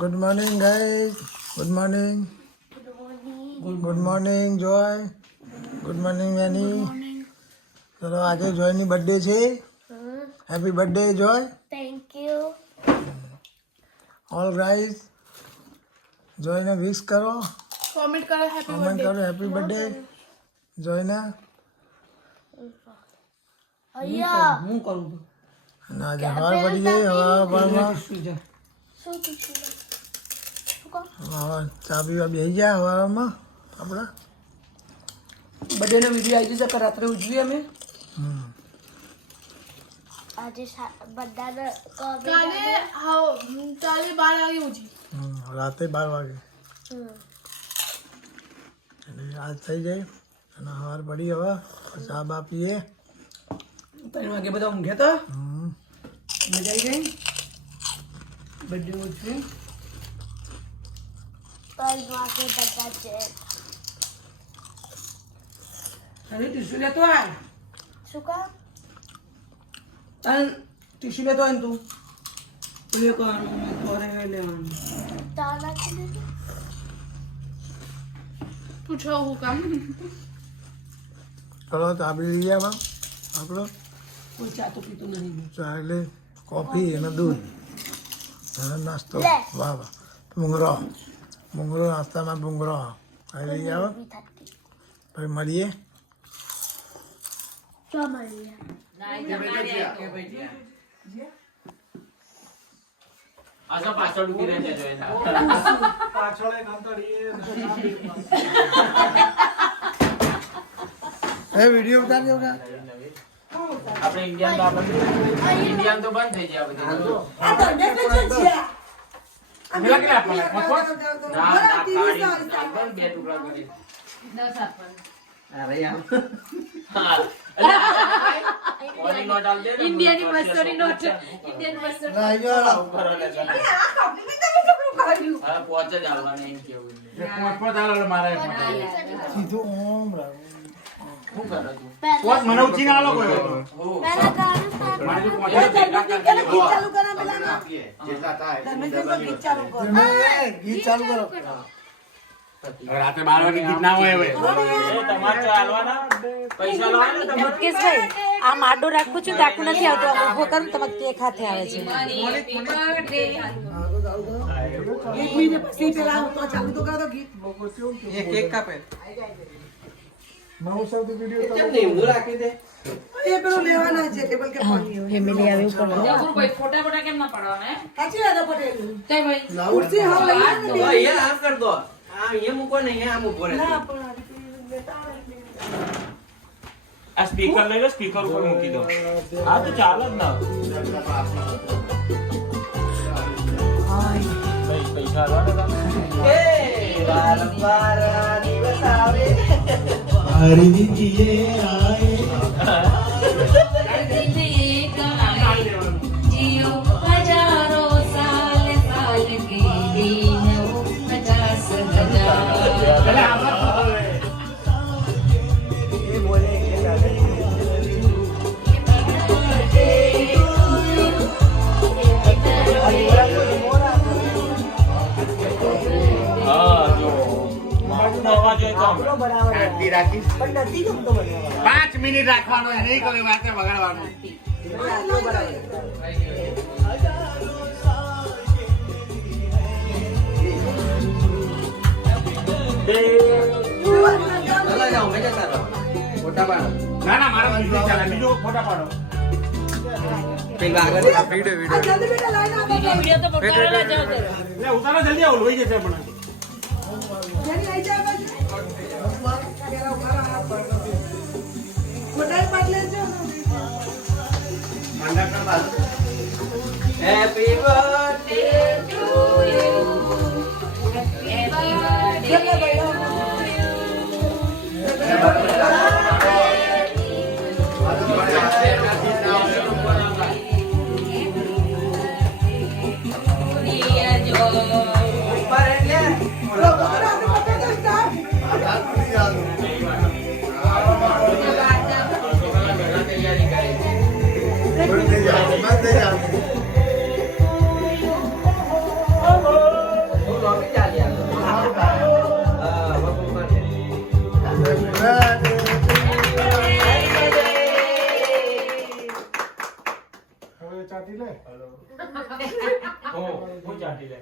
Good morning, guys. Good morning. Good morning, Joy. Good morning, Manny. ચલો આજે જોયની birthday છે. Happy birthday Joy. Thank you. All guys જોયને wish કરો. Comment કરો હેપી બર્થડે જોયના. અહીંયા હું કરું અને આજે હવાર પડી ગઈ. હવારમાં ચા પીવા બેસી ગયા હવારમાં આપણા. બર્થડે નો વિડીયો આવી જશે રાત્રે ઉજવી અમે. આજે બધાને કાલે 12 વાગે ઉઠી. રાતે 12 વાગે એટલે આજ થઈ જાય અને હવાર પડી. હવે ચા બા પીએ. 3 વાગે બધા ઊંઘ્યા હતા. મજા આવી ગઈ બર્થડે ઉજવી. 3 વાગે બધા છે. અરે ટીશ્યુ લેતો આય. શું કામ? ટીશ્યુ લેતો આય તું. લે કોણ કોરે લેવાનું. તાલા કે દે. પૂછો હું કામ. ચલો ચા પી લઈએ. આમાં આપણો કોઈ ચા તો પીતો નહીં. ચા એટલે કોફી અને દૂધ અને નાસ્તો. વાહ વાહ. ભૂંગળો નાસ્તામાં ભૂંગળો ખાઈ લઈએ. આવો પછી મળીએ. ચો મળીએ. આજો પાછળ ઉભી રહે છે જોઈના. વિડીયો ઉતારી દો. આપણે ઇન્ડિયન તો બંધ થઈ ગયા બધી. આ તો બે મેલા કે આપવાના કોણ બે ટુકડા કરી 10 આપવાના. અરે યાર ઓલી નોટ આલ દે. ઇન્ડિયાની 200 ની નોટ. ઇન્ડિયન 200. ઉપર લે ચાલ. હા પોચ જ આલવાની એમ કેવું. પોચ આલો મારે સીધું ઓમ રાખ. શું કરો તું? પોત મને ઉચીને આલો કોઈ. હો પહેલા ગાડી સ્ટાર્ટ મારે તો પોચ ચાલુ કરો પેલા ગીત ચાલુ કરો. ગીત ચાલુ કરો. રાતે 12 વાગે ગીત ના હોય હવે. એ તમાર ચા આલવાના પૈસા લાવો ને તમે. મુકેશભાઈ આ માડો રાખું છું રાખું નથી આવતો. ઉભો કરું તમારે કેક હાથે આવે છે. એક મિનિટ પછી પેલા તો ચાલુ તો કરો તો ગીત. કેમ નહીં હું રાખી દે. એ પેલું લેવાના છે ટેબલ કે પાણી હોય. ફેમિલી આવી ઉપર કોઈ ફોટા કેમ ના પાડવાના હે? સાચી વાત છે પટેલ. કઈ ભાઈ ખુરશી હા લઈ લે ને. અહીંયા આમ કર દો. આ અહીંયા મૂકો ને અહીંયા આમ ઉભો રહે. ના પણ આ રીતે લેતા આવે. આ સ્પીકર લઈ લો. સ્પીકર ઉપર મૂકી દો. હા તો ચાલે જ ના. ભાઈ પૈસા આલવાના તમે. એ વારંવાર દિવસ આવે. हरी दीजिए आए जियो हजारों साल साल के दिन 50,000 5 મિનિટ રાખવાનો. નહીં કોઈ વાતે બગાડવાનું. ના ના મારા બીજો ફોટા પાડો. આ જલ્દી બેટા લાઈન આપો. વિડિયો તો પકડાવા જાવ તો. લે ઉતારો જલ્દી આવો લઈ જશે પણ. જેની આઈ જાય બાજુ. મોટા પાટ લેજો. Happy birthday to you. જલ્દી ભાઈ. તૈયારી કરી. ચાટી લે.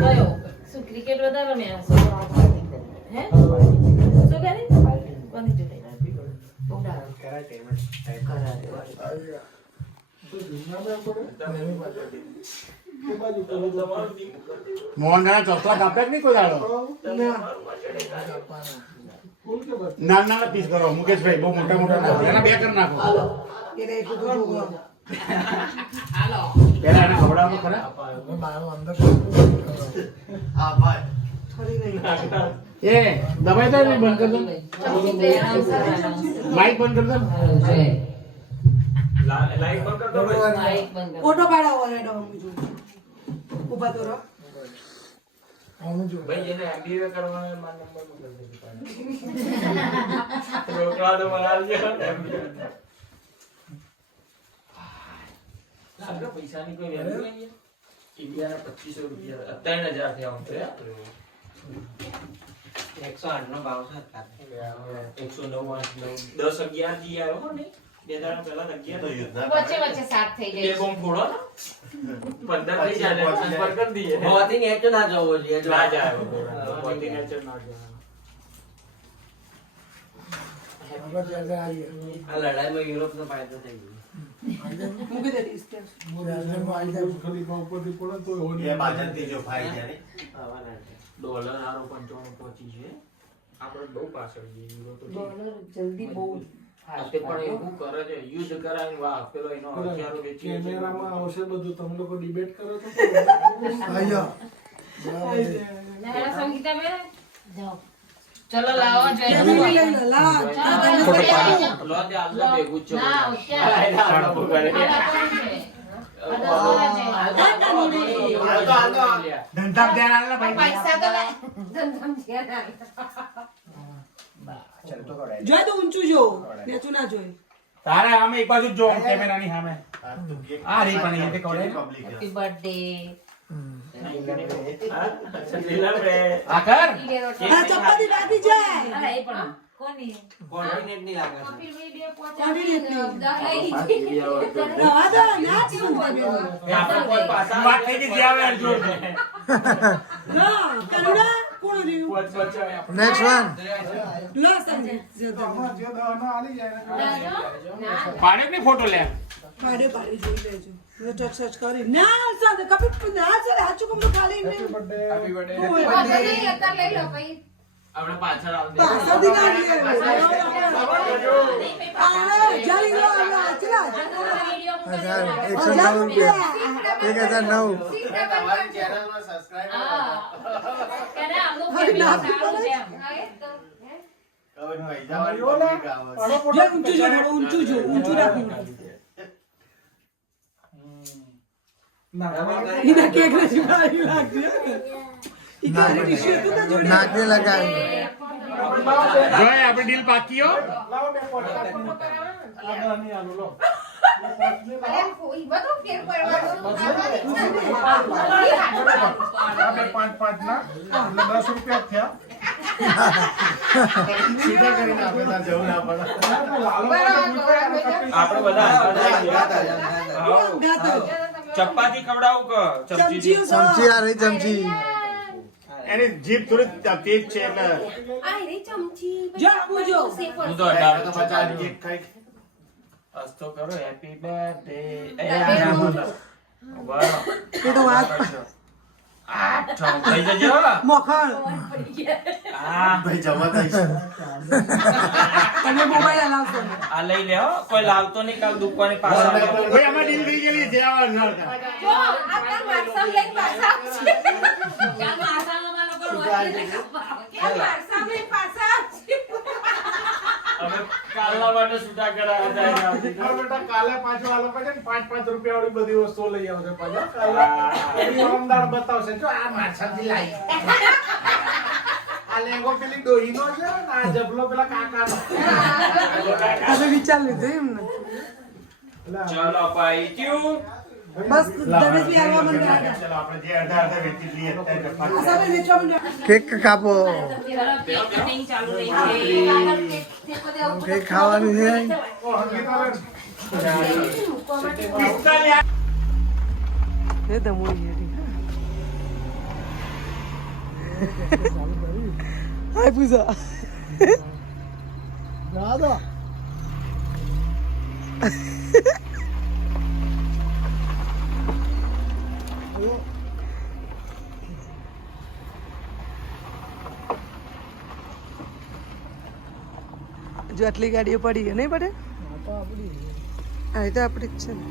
ગયો. શું ક્રિકેટ વધારે રમ્યા છો? હે? શું કરી? કોની જોડે? મોહન ચોકલા કાપે નહીં કોઈ દાડો નાના પીસ કરો મુકેશભાઈ બહુ મોટા મોટા નાખો એના બે કરી નાખો પેલા એને ખવડાવો ખરા એ દબાઈ દો ને બંધ કરી દો માઇક બંધ કરી દો ફોટો પાડાવો ને તો હું જોઉં. ઊભા તો રહો. પૈસાની કોઈ વેલ્યુ નહીં. ઇન્ડિયાના 2500 રૂપિયા 3000 થયા આમ તો 108 નો ભાવ છે 109 10 11 થી આવ્યો ને બે દાડા પહેલા 11 વચ્ચે વચ્ચે સાત થઈ બે જાય. બોમ્બ ફોડો ને 15 થઈ જાય સંપર્ક કરી દઈએ મોતી નેચો ના જવો જોઈએ ના જાય મોતી નેચર ના જાય આ લડાઈમાં યુરોપનો ફાયદો થઈ ગયો મૂકી દે ડિસ્ટન્સ. ડોલર આરો 95 પહોંચી છે આપણે બહુ પાછળ છે યુરો તો જલ્દી બહુ તે પણ એવું કરે છે યુદ્ધ કરાવીને વાહ પેલો એનો હથિયારો વેચી કેમેરામાં આવશે બધું તમે લોકો ડિબેટ કરો છો સંગીતા બેન જાઓ. ચલો લાવો લઈ જય લે, લા. લો તે આલદા ભેગું જ છે ના બધા. ક્યાં આડા બહુ કરે છે. ધંધા ધ્યાન આલે ભાઈ પૈસા તો લે ધંધમ ધ્યાન જોઈ તો ઊંચું જો નેચું ના જોઈ. તારે અમે એક બાજુ જ જો કેમેરાની સામે આ રે પણ એ કોડે હેપી બર્થડે લીલા રે. આ કર આ ચપાતી બાકી જાય. અરે એ પણ કોની કોર્ડિનેટ નહીં લાગે છે રવા દો ના ચીંતા બેન. એ આપણે કોઈ પાછા વાત થઈ ગઈ જ્યાં વેર જોર ના કરુણા કોણ રહ્યું પોચ બચાવે આપણે. નેક્સ્ટ વન લો સમજે પાડે ને ફોટો લે પાડે પાડે જોઈ લેજો મેં ટચ ટચ કરી ના સાદે કપી પણ ના ચાલે હાચું કમ ખાલી ને આપણે પાછળ આલ દે. પાસા દી ના લે આ જારી લો આ ચલા 109 રૂપિયા 1009 જે ઊંચું જો ઊંચું જો ઊંચું રાખવું ઇના કેક ને જીવારી લાગી ઇકા ટીશ્યુ તો ના જોડે નાકે લગાવી જોય આપણે ડીલ પાકી હો આપણે બધા ચપાતી ખવડાવું કે ચમચી ચમચીઓ ચમચી આ રહી ચમચી એની જીભ થોડી તેજ છે એટલે જા પૂજો હું તો 18 કેક ખાઈ અસ્તો કરો હેપી બર્થડે એ તો વાત થઈ જજો મોખણ ભાઈ જમા થઈ તમે મોબાઈલ હલાવશો આ લઈ લે હો કોઈ લાવતો નહીં કાલ દુકાને પાછા ભાઈ આમાં ડીલ થઈ ગયેલી છે આ ન અમે કાલના માટે છૂટા કરાવ્યા કાલે પાછું આ લોકો છે ને 5-5 રૂપિયા વાળી બધી વસ્તુઓ લઈ આવશે પાછા કાલે ઓમદાર બતાવશે જો આ માછાથી લાવી આ લેંગો પેલી ડોહીનો છે ને આ જબલો પેલા કાકાનો તમે વિચાર લીધો એમ ને ચલો ભાઈ ક્યું બસ દરેક બી આવવા માંડ્યા ચલો આપણે જે અડધા વેચી લઈએ આ સામે વેચવા માંડ્યા કેક કાપો મીટિંગ ચાલુ રહી છે કેક ખાવાનું છે ઓ હંગી મૂકવા માટે એ દમોઈ હેડી હાય પૂજા દાદા જો આટલી ગાડીઓ પડી ગઈ નહીં પડે તો આપણી હા એ તો આપણી જ છે ને